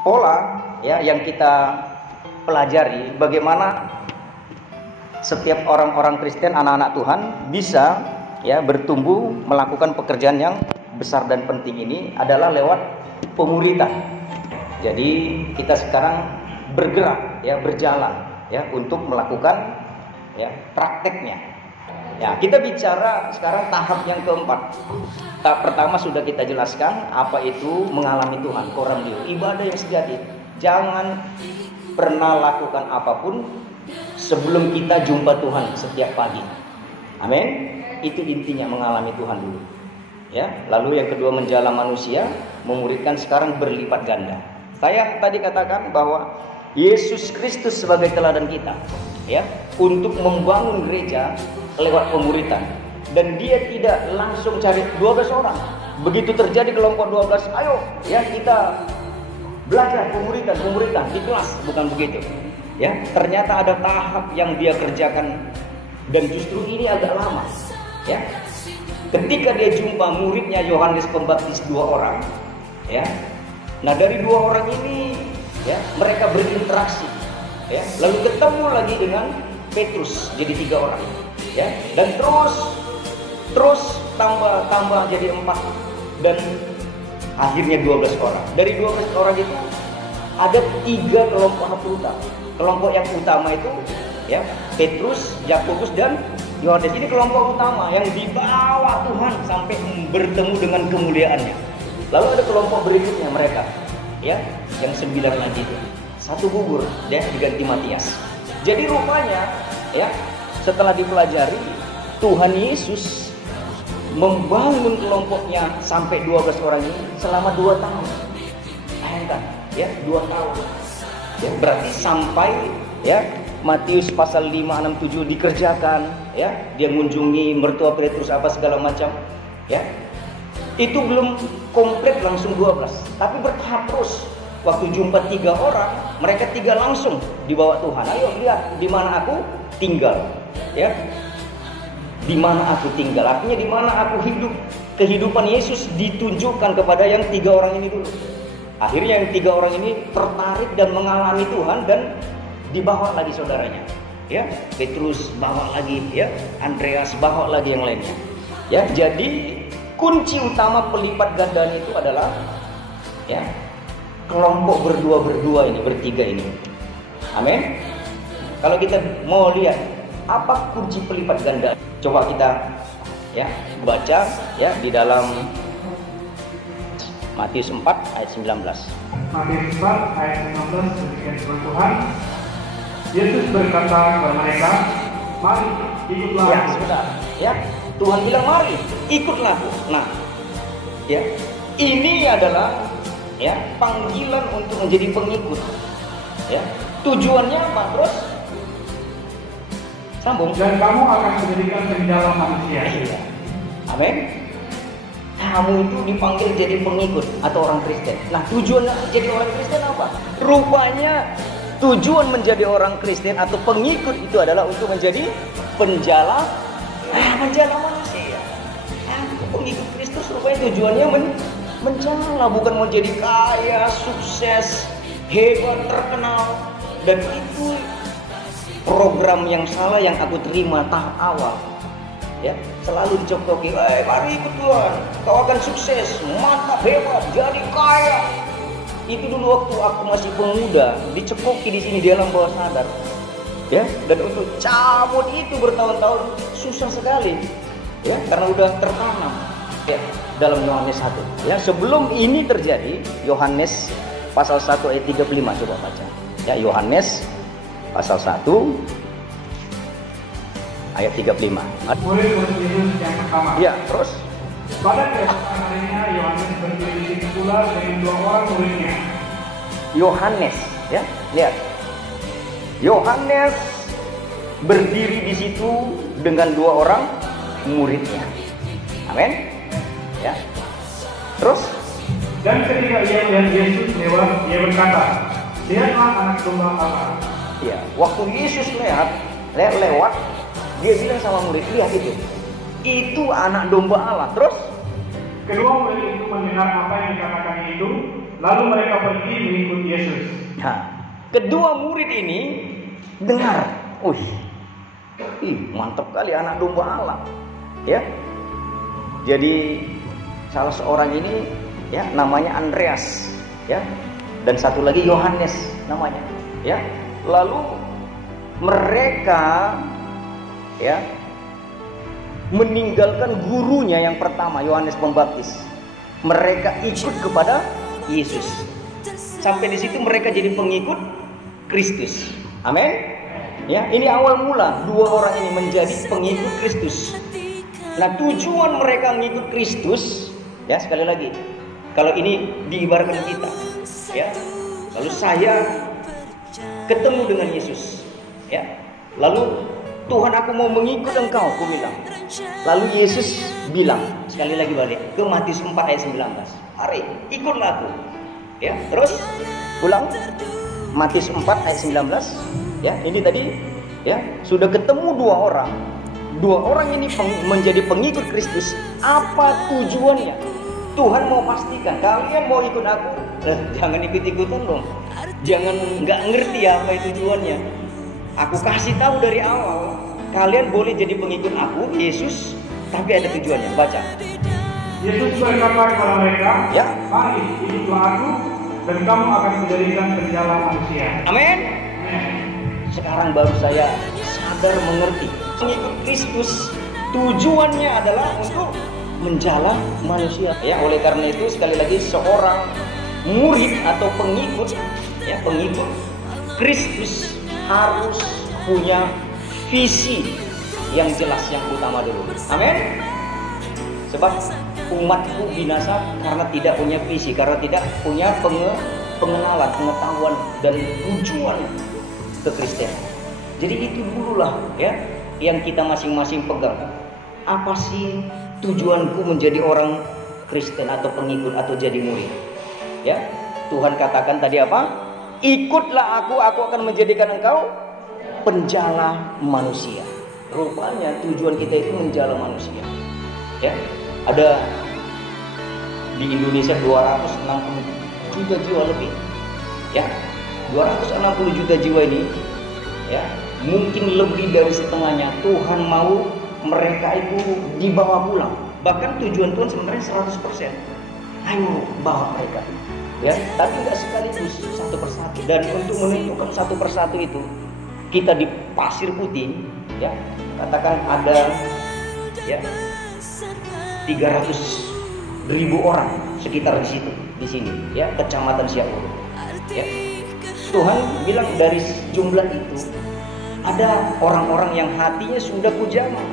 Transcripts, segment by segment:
pola ya yang kita pelajari bagaimana setiap orang-orang Kristen, anak-anak Tuhan bisa ya bertumbuh melakukan pekerjaan yang besar dan penting ini adalah lewat pemuritan. Jadi kita sekarang bergerak ya, berjalan ya untuk melakukan ya prakteknya. Ya, kita bicara sekarang tahap yang keempat. Tahap pertama sudah kita jelaskan apa itu mengalami Tuhan, koramdio, ibadah yang sejati. Jangan pernah lakukan apapun sebelum kita jumpa Tuhan setiap pagi. Amin. Itu intinya mengalami Tuhan dulu. Ya, lalu yang kedua menjala manusia, memuridkan sekarang berlipat ganda. Saya tadi katakan bahwa Yesus Kristus sebagai teladan kita, ya, untuk membangun gereja lewat pemuritan. Dan dia tidak langsung cari 12 orang. Begitu terjadi kelompok 12, ayo ya kita belajar pemuritan di kelas, bukan begitu. Ya, ternyata ada tahap yang dia kerjakan dan justru ini agak lama. Ya. Ketika dia jumpa muridnya Yohanes Pembaptis 2 orang, ya. Nah, dari 2 orang ini ya, mereka berinteraksi, ya. Lalu ketemu lagi dengan Petrus jadi 3 orang, ya. Dan terus tambah jadi 4 dan akhirnya 12 orang. Dari 12 orang itu ada 3 kelompok utama. Kelompok yang utama itu ya Petrus, Yakobus dan Yohanes. Ini kelompok utama yang dibawa Tuhan sampai bertemu dengan kemuliaannya. Lalu ada kelompok berikutnya mereka ya yang 9 lagi itu. 1 gugur dia diganti Matias. Jadi rupanya ya setelah dipelajari Tuhan Yesus membangun kelompoknya sampai 12 orang ini selama 2 tahun. Bayangkan ya 2 tahun. Ya, berarti sampai ya Matius pasal 5, 6, 7 dikerjakan ya, dia mengunjungi mertua Petrus apa segala macam ya. Itu belum komplit langsung 12, tapi bertahap terus. Waktu jumpa 3 orang, mereka 3 langsung dibawa Tuhan. Ayo lihat di mana aku tinggal ya. Di mana aku tinggal, artinya di mana aku hidup. Kehidupan Yesus ditunjukkan kepada yang 3 orang ini dulu. Akhirnya yang 3 orang ini tertarik dan mengalami Tuhan dan dibawa lagi saudaranya. Ya, Petrus bawa lagi, ya, Andreas bawa lagi yang lainnya. Ya, jadi kunci utama pelipat gandaan itu adalah ya kelompok berdua ini, bertiga ini. Amin. Kalau kita mau lihat apa kunci pelipat ganda, coba kita ya baca ya di dalam Matius 4 ayat 19. Matius 4 ayat 19 demikian firman Tuhan. Yesus berkata kepada mereka, mari ikutlah ya, aku. sebentar. Ya, Tuhan bilang mari ikutlah aku. Nah, ya ini adalah ya panggilan untuk menjadi pengikut. Ya, tujuannya apa? Terus sambung. Dan kamu akan menjadikan penjala manusia. Iya. Amin. Kamu itu dipanggil jadi pengikut atau orang Kristen. Nah, tujuan jadi orang Kristen apa? Rupanya tujuan menjadi orang Kristen atau pengikut itu adalah untuk menjadi penjala manusia. Pengikut Kristus rupanya tujuannya menjala, bukan mau jadi kaya, sukses, hebat, terkenal. Dan itu program yang salah yang aku terima tahap awal. Ya, selalu dicokoki, mari ikut Tuhan, kau akan sukses, mantap, hebat, jadi kaya. Itu dulu waktu aku masih pemuda, dicekoki di sini di alam bawah sadar. Ya, dan untuk cabut itu bertahun-tahun susah sekali. Ya, karena udah tertanam ya dalam Yohanes 1. Ya, sebelum ini terjadi, Yohanes pasal 1 ayat 35 coba baca. Ya, Yohanes pasal 1 ayat 35. Murid-murid Yesus yang pertama. Ya, terus Pada keesokan harinya Yohanes berdiri di situ pula dengan 2 orang muridnya. Yohanes, ya, lihat. Yohanes berdiri di situ dengan 2 orang muridnya. Amin. Ya. Terus Dan ketika ia melihat Yesus lewat, dia berkata, lihatlah anak domba Allah. ya, waktu Yesus lewat, dia bilang sama murid, lihat itu anak domba Allah. Terus Kedua murid itu mendengar apa yang dikatakan itu, lalu mereka pergi mengikut Yesus. Nah, kedua murid ini dengar, mantap kali anak domba Allah, ya. Jadi salah seorang ini, ya, namanya Andreas, ya, dan satu lagi Yohanes namanya, ya. Lalu mereka, ya, meninggalkan gurunya yang pertama, Yohanes Pembaptis. Mereka ikut kepada Yesus. Sampai di situ mereka jadi pengikut Kristus. Amin. Ya, ini awal mula dua orang ini menjadi pengikut Kristus. Nah, tujuan mereka mengikut Kristus, ya, sekali lagi, kalau ini diibaratkan kita, ya. Lalu saya ketemu dengan Yesus, ya. Lalu Tuhan, aku mau mengikut engkau, aku bilang. Lalu Yesus bilang, sekali lagi balik ke Matius 4 ayat 19. Mari, ikutlah aku. Ya, terus ulang Matius 4 ayat 19. Ya, ini tadi, ya, sudah ketemu dua orang. Dua orang ini menjadi pengikut Kristus. Apa tujuannya? Tuhan mau pastikan kalian mau ikut aku. Jangan ikut-ikutan dong. Jangan nggak ngerti apa itu tujuannya. Aku kasih tahu dari awal, kalian boleh jadi pengikut aku, Yesus, tapi ada tujuannya. Baca. Yesus berkata kepada mereka, ya, mari ikutlah aku, dan kamu akan menjadikan penjala manusia. Amin. Sekarang baru saya sadar mengerti. Pengikut Kristus tujuannya adalah untuk menjala manusia. Ya, oleh karena itu sekali lagi seorang murid atau pengikut, ya, pengikut Kristus harus punya visi yang jelas, yang utama dulu. Amin. Sebab umatku binasa karena tidak punya visi, karena tidak punya pengenalan, pengetahuan dan tujuan kekristenan. Jadi itu dululah, ya, yang kita masing-masing pegang. Apa sih tujuanku menjadi orang Kristen atau pengikut atau jadi murid? Ya, Tuhan katakan tadi apa? Ikutlah aku akan menjadikan engkau penjala manusia. Rupanya tujuan kita itu menjala manusia. Ya, ada di Indonesia 260 juta jiwa lebih. Ya, 260 juta jiwa ini, ya, mungkin lebih dari setengahnya Tuhan mau mereka itu dibawa pulang. Bahkan tujuan Tuhan sebenarnya 100%. Ayo bawa mereka. Ya, tapi nggak sekaligus satu persatu. Dan untuk menentukan satu persatu itu, kita di Pasir Putih, ya, katakan ada, ya, 300.000 orang sekitar di sini, ya, kecamatan Siapur. Ya, Tuhan bilang dari jumlah itu ada orang-orang yang hatinya sudah kujama.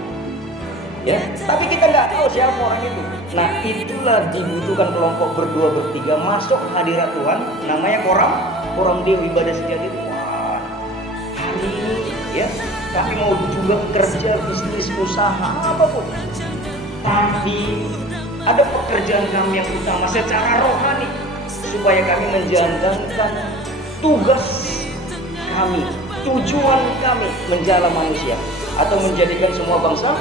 Ya, tapi kita nggak tahu siapa orang itu. Nah, itulah dibutuhkan kelompok berdua bertiga masuk hadirat Tuhan, namanya koram dewi ibadah sejati. Wah, hari ini, ya, kami mau juga kerja, bisnis, usaha, apapun. Tapi ada pekerjaan kami yang utama secara rohani, supaya kami menjalankan tugas kami, tujuan kami menjala manusia atau menjadikan semua bangsa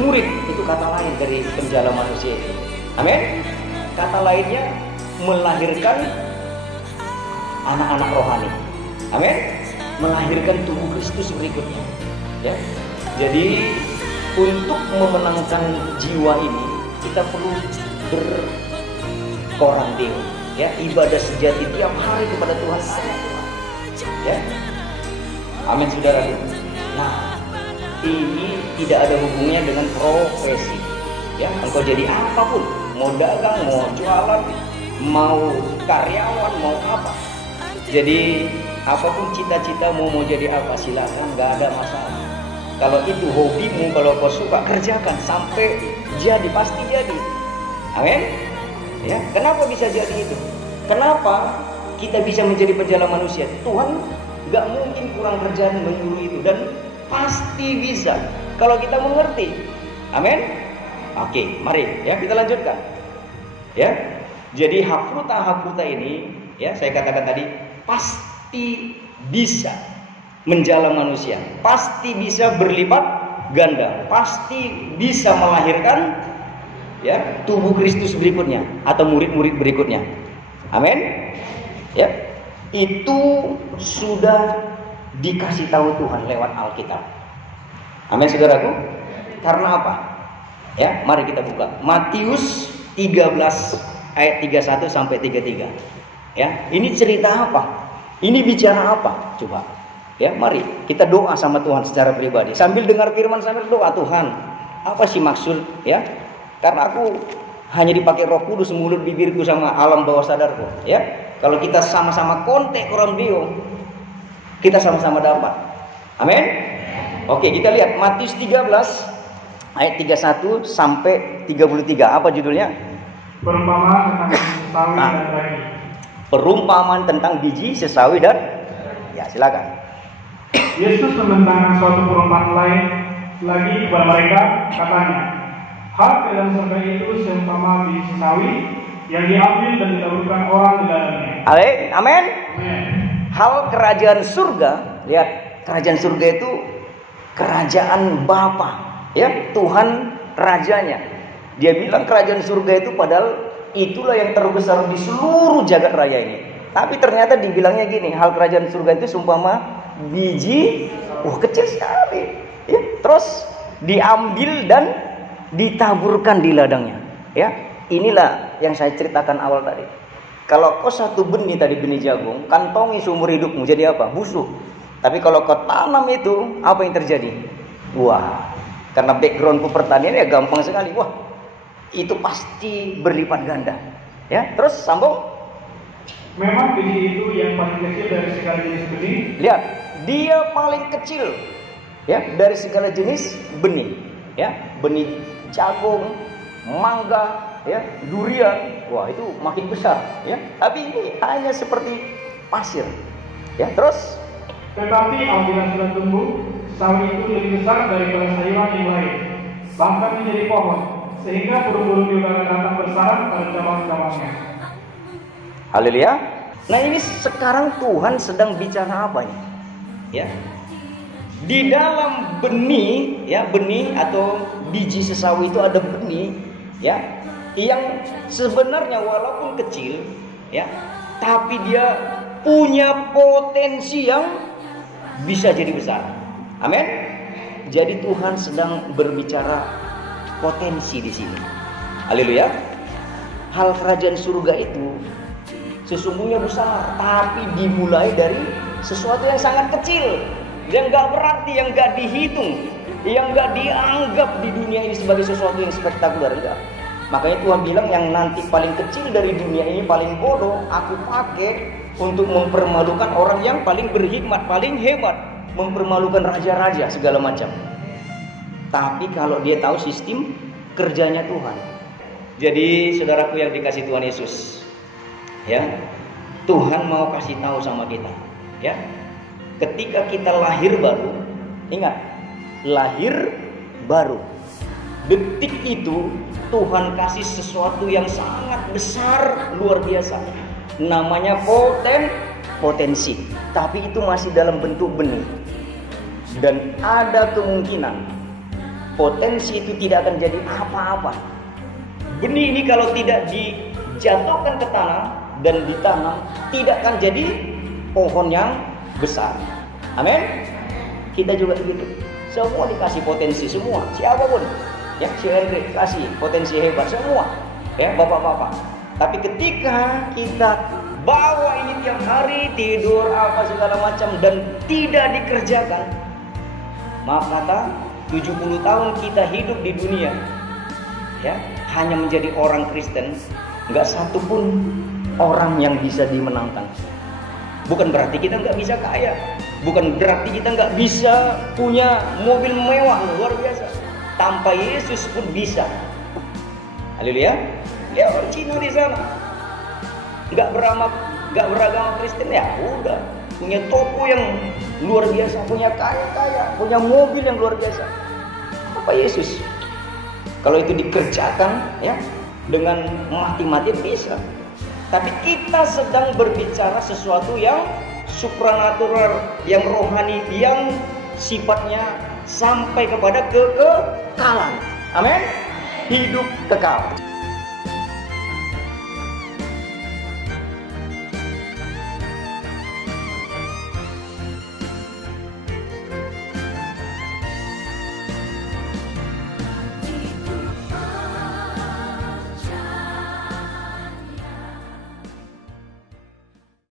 murid. Itu kata lain dari penjala manusia itu. Amin. Kata lainnya melahirkan anak-anak rohani. Amin. Melahirkan tubuh Kristus berikutnya. Ya. Jadi untuk memenangkan jiwa ini kita perlu berkorang dewa, ya, ibadah sejati tiap hari kepada Tuhan. Ya. Amin, saudara. Nah, ini tidak ada hubungannya dengan profesi. Ya, engkau jadi apapun, mau dagang, mau jualan, mau karyawan, mau apa. Jadi apapun cita-cita mau jadi apa, silakan, nggak ada masalah. Kalau itu hobimu, kalau kau suka, kerjakan sampai jadi, pasti jadi. Amin. Ya, kenapa bisa jadi itu? Kenapa kita bisa menjadi penjala manusia? Tuhan nggak mungkin kurang kerjaan menyuruh itu, dan pasti bisa kalau kita mengerti. Amin. Oke, mari, ya, kita lanjutkan. Ya, jadi hafruta ini, ya, saya katakan tadi pasti bisa menjala manusia, pasti bisa berlipat ganda, pasti bisa melahirkan, ya, tubuh Kristus berikutnya atau murid-murid berikutnya. Amin. Ya. Itu sudah dikasih tahu Tuhan lewat Alkitab. Amin, saudaraku. Karena apa? Ya, mari kita buka Matius 13 ayat 31 sampai 33. Ya, ini cerita apa? Ini bicara apa? Coba. Ya, mari kita doa sama Tuhan secara pribadi. Sambil dengar firman sambil doa, Tuhan, apa sih maksud, ya? Karena aku hanya dipakai Roh Kudus mulut bibirku sama alam bawah sadarku, ya. Kalau kita sama-sama kontak orang bio, kita sama-sama dapat. Amin. Oke, kita lihat Matius 13 ayat 31 sampai 33. Apa judulnya? Perumpamaan tentang sesawi dan daging. Perumpamaan tentang biji, sesawi dan, ya, silakan. Yesus membentangkan suatu perumpamaan lain lagi kepada mereka, katanya, hal ke dalam surga itu seumpama biji sesawi yang diambil dan ditaburkan orang di ladangnya. Amin. Amin. Hal kerajaan surga, lihat, kerajaan surga itu kerajaan Bapa, ya, Tuhan rajanya. Dia bilang kerajaan surga itu padahal itulah yang terbesar di seluruh jagat raya ini. Tapi ternyata dibilangnya gini, hal kerajaan surga itu seumpama biji, kecil sekali, ya. Terus diambil dan ditaburkan di ladangnya, ya. Inilah yang saya ceritakan awal tadi. Kalau kau satu benih tadi, benih jagung, kantongi seumur hidupmu, jadi apa? Busuk. Tapi kalau kau tanam itu, apa yang terjadi? Wah, karena backgroundku pertanian ya gampang sekali. Wah, itu pasti berlipat ganda, ya. Terus sambung. Memang biji itu yang paling kecil dari segala jenis benih. Lihat, dia paling kecil, ya, dari segala jenis benih, ya. Benih jagung, mangga, ya, durian. Wah, itu makin besar, ya. Tapi ini hanya seperti pasir, ya. Terus, tetapi apabila sudah tumbuh, sawi itu lebih besar daripada sayuran yang lain, bahkan menjadi pohon, sehingga burung-burung di udara datang bersarang pada cabang-cabangnya. haleluya. Nah, ini sekarang Tuhan sedang bicara apa ini? Ya. Di dalam benih, ya, benih atau biji sesawi itu ada benih, ya, yang sebenarnya walaupun kecil, ya, tapi dia punya potensi yang bisa jadi besar. Amin. Jadi Tuhan sedang berbicara potensi di sini. Haleluya. Hal kerajaan surga itu sesungguhnya besar, tapi dimulai dari sesuatu yang sangat kecil, yang gak berarti, yang gak dihitung, yang gak dianggap di dunia ini sebagai sesuatu yang spektakuler. Enggak. Makanya Tuhan bilang yang nanti paling kecil dari dunia ini, paling bodoh, aku pakai untuk mempermalukan orang yang paling berhikmat, paling hebat, mempermalukan raja-raja segala macam. Tapi kalau dia tahu sistem kerjanya Tuhan. Jadi saudaraku yang dikasih Tuhan Yesus, ya, Tuhan mau kasih tahu sama kita, ya, ketika kita lahir baru, ingat, lahir baru, detik itu Tuhan kasih sesuatu yang sangat besar, luar biasa, namanya potensi, tapi itu masih dalam bentuk benih, dan ada kemungkinan potensi itu tidak akan jadi apa-apa. Benih ini kalau tidak dijatuhkan ke tanah dan ditanam, tidak akan jadi pohon yang besar. Amin. Kita juga begitu. Semua dikasih potensi, semua, siapapun, ya, si Henry kasih potensi hebat semua, ya, bapak-bapak. Tapi ketika kita bawa ini tiap hari, tidur apa segala macam dan tidak dikerjakan, maaf kata, 70 tahun kita hidup di dunia, ya, hanya menjadi orang Kristen, nggak satu pun orang yang bisa dimenangkan. Bukan berarti kita nggak bisa kaya, bukan berarti kita nggak bisa punya mobil mewah luar biasa. Tanpa Yesus pun bisa. Haleluya. Ya, orang Cina di sana nggak beragama Kristen, ya udah punya toko yang luar biasa, punya kaya, punya mobil yang luar biasa. Apa Yesus? Kalau itu dikerjakan, ya, dengan mati-matian bisa. Tapi kita sedang berbicara sesuatu yang supranatural, yang rohani, yang sifatnya sampai kepada kekekalan. Amin. Hidup kekal.